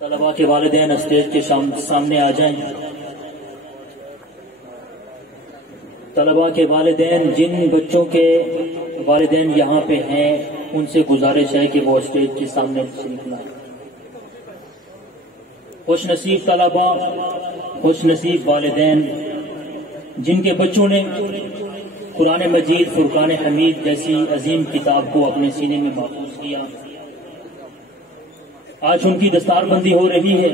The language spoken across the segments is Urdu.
طلباء کے والدین اسٹیج کے سامنے آ جائیں. طلباء کے والدین، جن بچوں کے والدین یہاں پہ ہیں ان سے گزارش ہے کہ وہ اسٹیج کے سامنے تشریف لائیں. خوش نصیب طلباء، خوش نصیب والدین جن کے بچوں نے قرآن مجید، فرقان حمید جیسی عظیم کتاب کو اپنے سینے میں محفوظ کیا. آج ان کی دستار بندی ہو رہی ہے.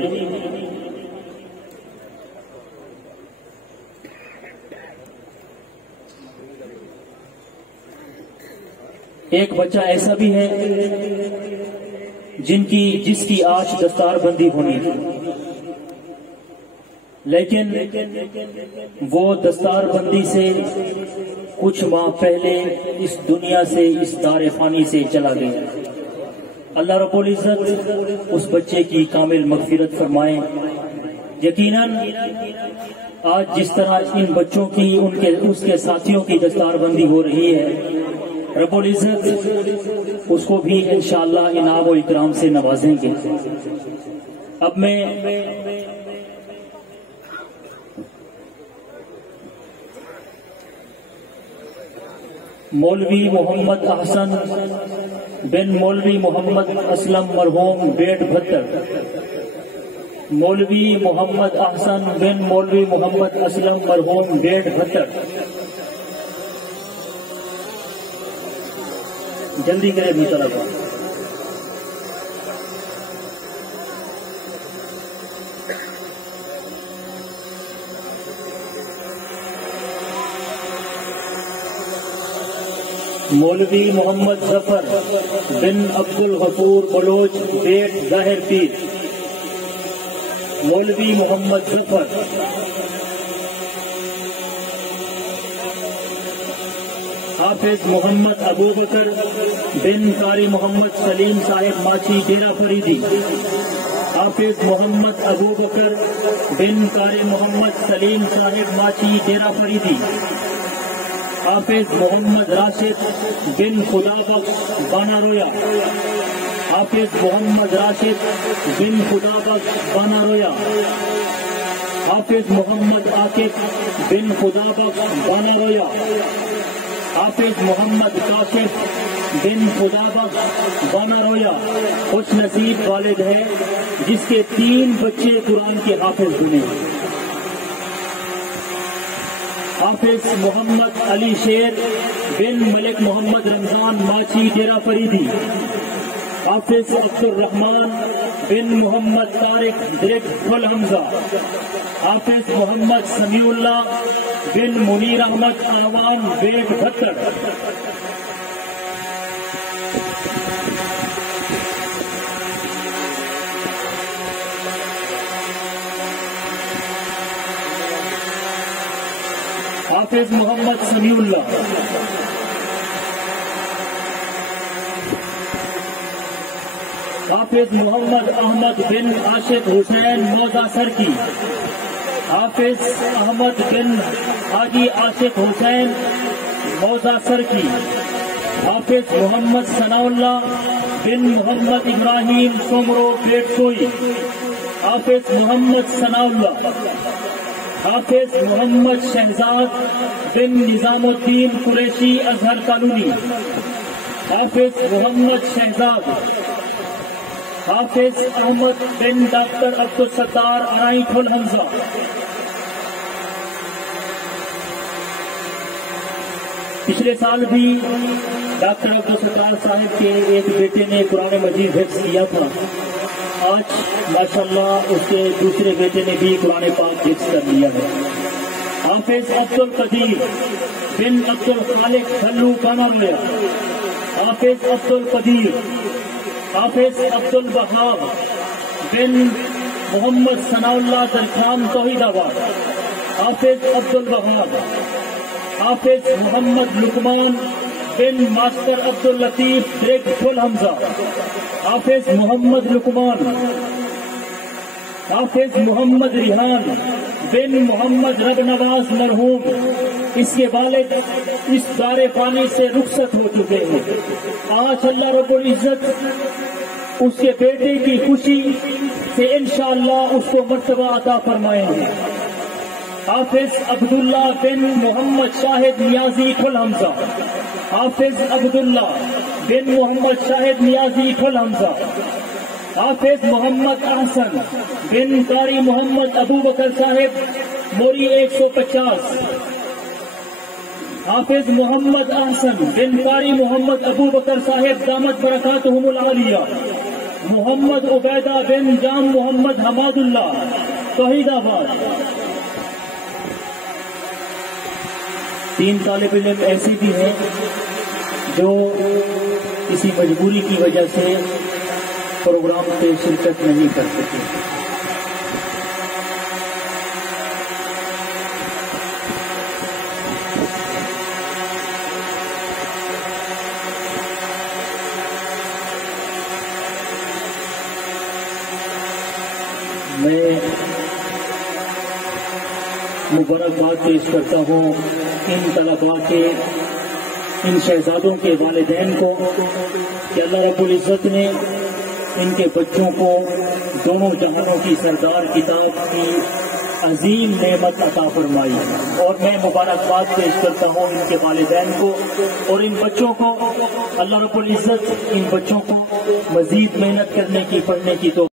ایک بچہ ایسا بھی ہے جس کی آج دستار بندی ہونی تھی، لیکن وہ دستار بندی سے کچھ ماہ پہلے اس دنیا سے، اس دار فانی سے چلا گیا. اللہ رب العزت اس بچے کی کامل مغفرت فرمائے. یقیناً آج جس طرح ان بچوں کی اس کے ساتھیوں کی دستار بندی ہو رہی ہے، رب العزت اس کو بھی انشاءاللہ انعام و اکرام سے نوازیں گے. اب میں مولوی محمد احسن بن مولوی محمد اسلم مرحوم بیٹ بھتر، مولوی محمد احسن بن مولوی محمد اسلم مرحوم بیٹ بھتر، جلدی کرے بھی طلباء. مولوی محمد ظفر بن عبد الغفور بلوچ بیٹ ظاہر پیر، مولوی محمد ظفر. حافظ محمد ابو بکر بن قاری محمد سلیم صاحب ماچی ڈیرہ فریدی، حافظ محمد ابو بکر بن قاری محمد سلیم صاحب ماچی ڈیرہ فریدی، حافظ محمد راشد بن خدا بخش بانا رویا، حافظ محمد راشد بن خدا بخش بانا رویا، حافظ محمد عاقب بن خدا بخش بانا رویا، حافظ محمد کاشف بن خدا بخش بانا رویا. خوش نصیب والد ہے جس کے 3 بچے قرآن کے حافظ بنے. حافظ محمد علی شیر بن ملک محمد رمضان ماچی ڈیرہ فریدی، حافظ عبد الرحمان بن محمد طارق ڈریک فل حمزہ، حافظ محمد سمیع اللہ بن منیر احمد اعوان بیٹ بھتر. حافظ محمد سمیع اللہ، حافظ محمد احمد بن عاشق حسین موزہ سرکی، حافظ احمد بن حاجی عاشق حسین موزہ سرکی، حافظ محمد ثناء اللہ بن محمد ابراہیم سومرو بیٹ سوئی، حافظ محمد ثناء اللہ، حافظ محمد شہزاد بن نظام الدین قریشی ازہر کالونی، حافظ محمد شہزاد، حافظ احمد بن ڈاکٹر عبدالستار آئی فل حمزہ. پچھلے سال بھی ڈاکٹر عبدالستار صاحب کے ایک بیٹے نے قرآن مجید حفظ کیا تھا. آج ماشاءاللہ اس کے دوسرے بیٹے نے بھی قرآن پاک حفظ کر لیا ہے. حافظ عبد القدیر بن عبد الخالق کھلو بانا رویا، حافظ عبد القدیر، حافظ عبد الوہاب بن محمد ثناء اللہ درخان توحید آباد، حافظ عبد الوہاب، حافظ محمد لقمان بن ماسٹر عبد اللطیف ڈریک فل حمزہ، حافظ محمد لقمان، حافظ محمد ریحان بن محمد رب نواز مرحوم. اس کے والد اس دار فانی سے رخصت ہو چکے ہیں. آج اللہ رب العزت اس کے بیٹے کی خوشی سے انشاءاللہ اس کو مرتبہ عطا فرمائیں گے۔ حافظ عبداللہ بن محمد شاہد نیازی ٹھل حمزہ، حافظ عبداللہ بن محمد شاہد نیازی ٹھل حمزہ، حافظ محمد احسن بن قاری محمد ابو بکر صاحب موری 150، حافظ محمد احسن بن قاری محمد ابو بکر صاحب دامت برکاتہم العالیہ، محمد عبیدہ بن جام محمد حماد اللہ توحید آباد۔ 3 طالب علم ایسے بھی ہیں جو کسی مجبوری کی وجہ سے پروگرام سے شرکت نہیں کر سکے۔ میں مبارکباد پیش کرتا ہوں ان طلباء کے، ان شہزادوں کے والدین کو کہ اللہ رب العزت نے ان کے بچوں کو دونوں جہانوں کی سردار کتاب کی عظیم نعمت عطا فرمائی، اور میں مبارکباد پیش کرتا ہوں ان کے والدین کو اور ان بچوں کو۔ اللہ رب العزت ان بچوں کو مزید محنت کرنے کی، پڑھنے کی تو